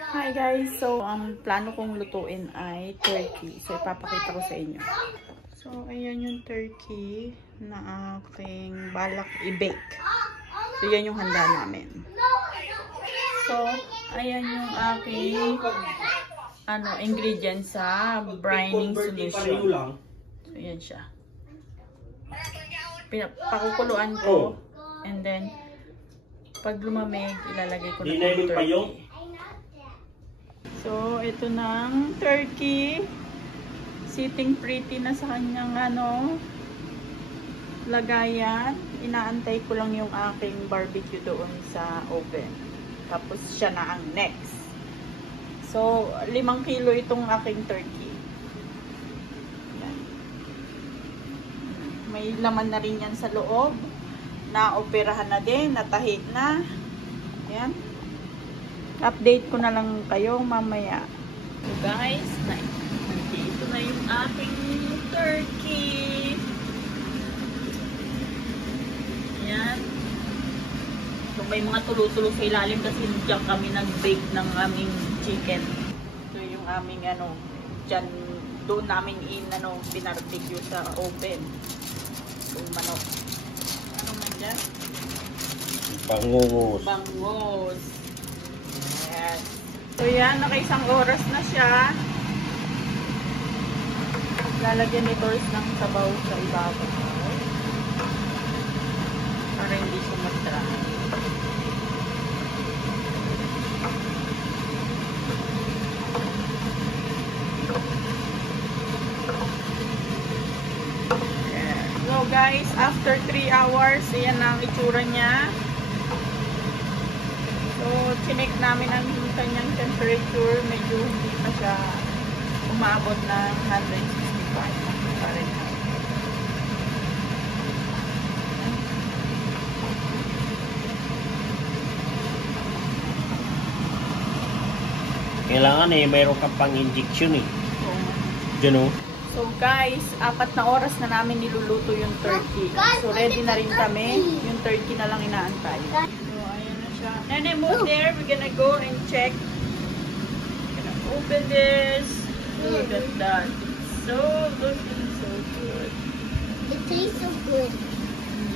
Hi guys! So, ang plano kong lutuin ay turkey. So, ipapakita ko sa inyo. So, ayan yung turkey na aking balak i-bake. So, yan yung handa namin. So, ayan yung aking ingredients sa brining solution. So, yan siya. Pakukuluan ko. And then, pag lumamig, ilalagay ko na yung turkey. So, ito ng turkey. Sitting pretty na sa kanyang lagayan. Inaantay ko lang yung aking barbecue doon sa oven. Tapos siya na ang next. So, 5 kilo itong aking turkey. Yan. May laman na rin yan sa loob. Na-operahan na din. Natahi na. Yan. Update ko na lang kayo mamaya. So guys, ito na yung aking turkey. Ayan. So may mga tulo-tulo sa ilalim kasi diyan kami nag-bake ng aming chicken. So yung aming diyan doon namin binarbecue sa oven. So manok. Ano man dyan? Bangus. Bangus. Yes. So yan, naka-1 oras na siya. Lalagyan ni Tors ng sabaw sa ibabaw. Para hindi sumatra. So guys, after 3 hours, ayan na ang itsura niya. So, chinek namin ang kanyang temperature. Medyo hindi pa siya umabot ng 165 Fahrenheit. Kailangan mayroon ka pang injection So guys, 4 na oras na namin niluluto yung turkey. So ready na rin kami. Yung turkey na lang inaantay. And then move there, we're gonna go and check. We're gonna open this. Look at that. So looking so good. It tastes so good.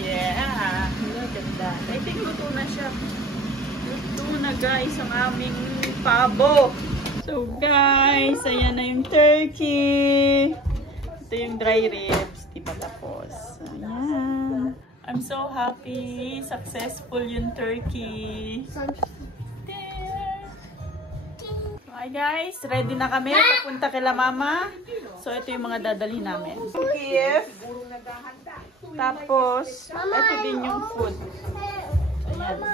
Yeah, look at that. I think luto na siya. Luto na guys ang aming pabo. So guys, ayan na yung turkey. Ito yung dry ribs. Di pa tapos. Ayan. I'm so happy. Successful yung turkey. There. Hi guys, ready na kami. Papunta kila mama. So ito yung mga dadalhin namin. Gift. Tapos, ito din yung food. Ayan.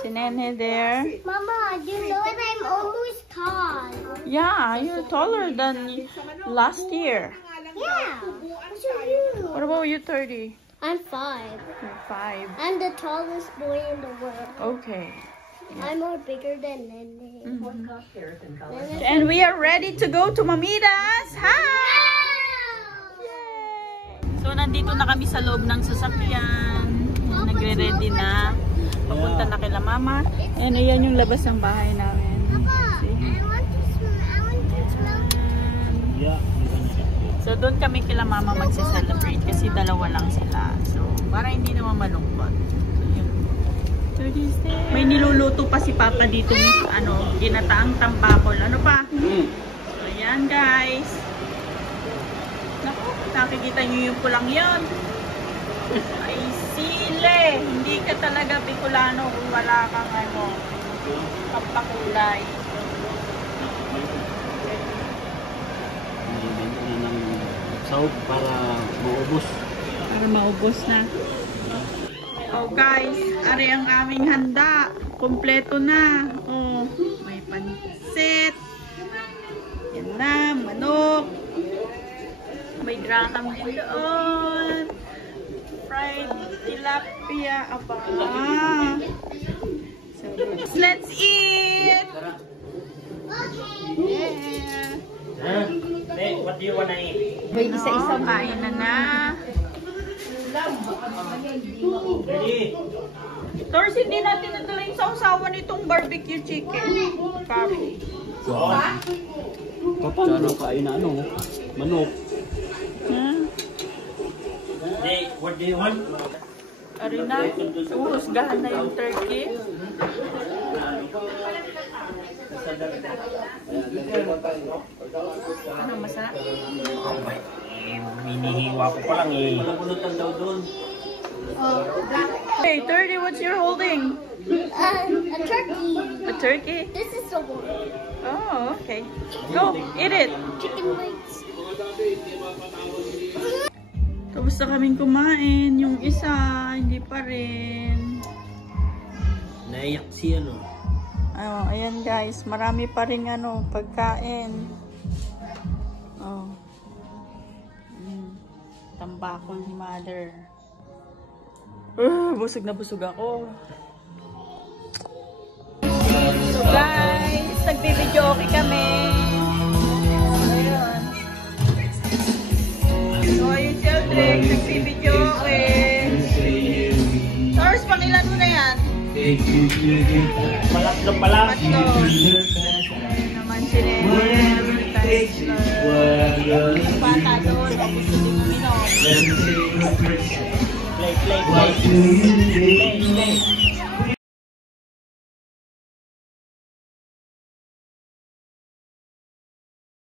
Si Nene there. Mama, do you know that I'm almost tall? Yeah, you're taller than last year. Yeah. What's your view? What about you, 30? I'm 5. You're 5. I'm the tallest boy in the world. Okay. I'm more bigger than Nene. And we are ready to go to Mamida's. Hi! Yay! So, nandito na kami sa loob ng sasakyan. Nagre-ready na. Papunta na kila mama. And ayan yung labas ng bahay namin. Papa, I want to smell. Yeah. So, doon kami kila mama magse-celebrate kasi dalawa lang sila. So, para hindi naman malungkot. So, yun. May niluluto pa si Papa dito yung ginataang tambakol. Ano pa? So, ayan guys. Naku, nakikita nyo yung pulang yun. Ay, sile. Hindi ka talaga Bicolano kung wala kang kapakulay. Para maubos. Para maubos na. Oh guys, ari ang aming handa. Kompleto na. Oh, may pansit. Yan na, manok. May graham din doon. Fried tilapia. Aba. So, let's eat! Yeah. Hey, what do you wanna eat? May isa-isa kain na na. Ready? Lors, hindi natin nadala yung sausawan nitong barbecue chicken. Curry. Sana kain na ano, manok. Hey, what do you want? Ari na, uhusgahan na yung turkey. Ano, masarap? Minihiwa ko pa lang eh. Hey, 30, what's your holding? A turkey. A turkey? This is the one. Oh, okay. Go, eat it. Chicken wings. Tapos na kaming kumain. Yung isa, hindi pa rin. Naiyak si ano. Oh, ayan guys, marami pa rin ano, pagkain. Oh. Tambakol ni mother. Busog na busog ako. So guys, nagbibideo okay kami. Ayun. So ayun si Aldrich, nagbibideo okay. Source, pangilan mo na yan? Palatlo pala. Patlo. Ayun naman si Nene. Bata doon, o gusto din uminom. Play.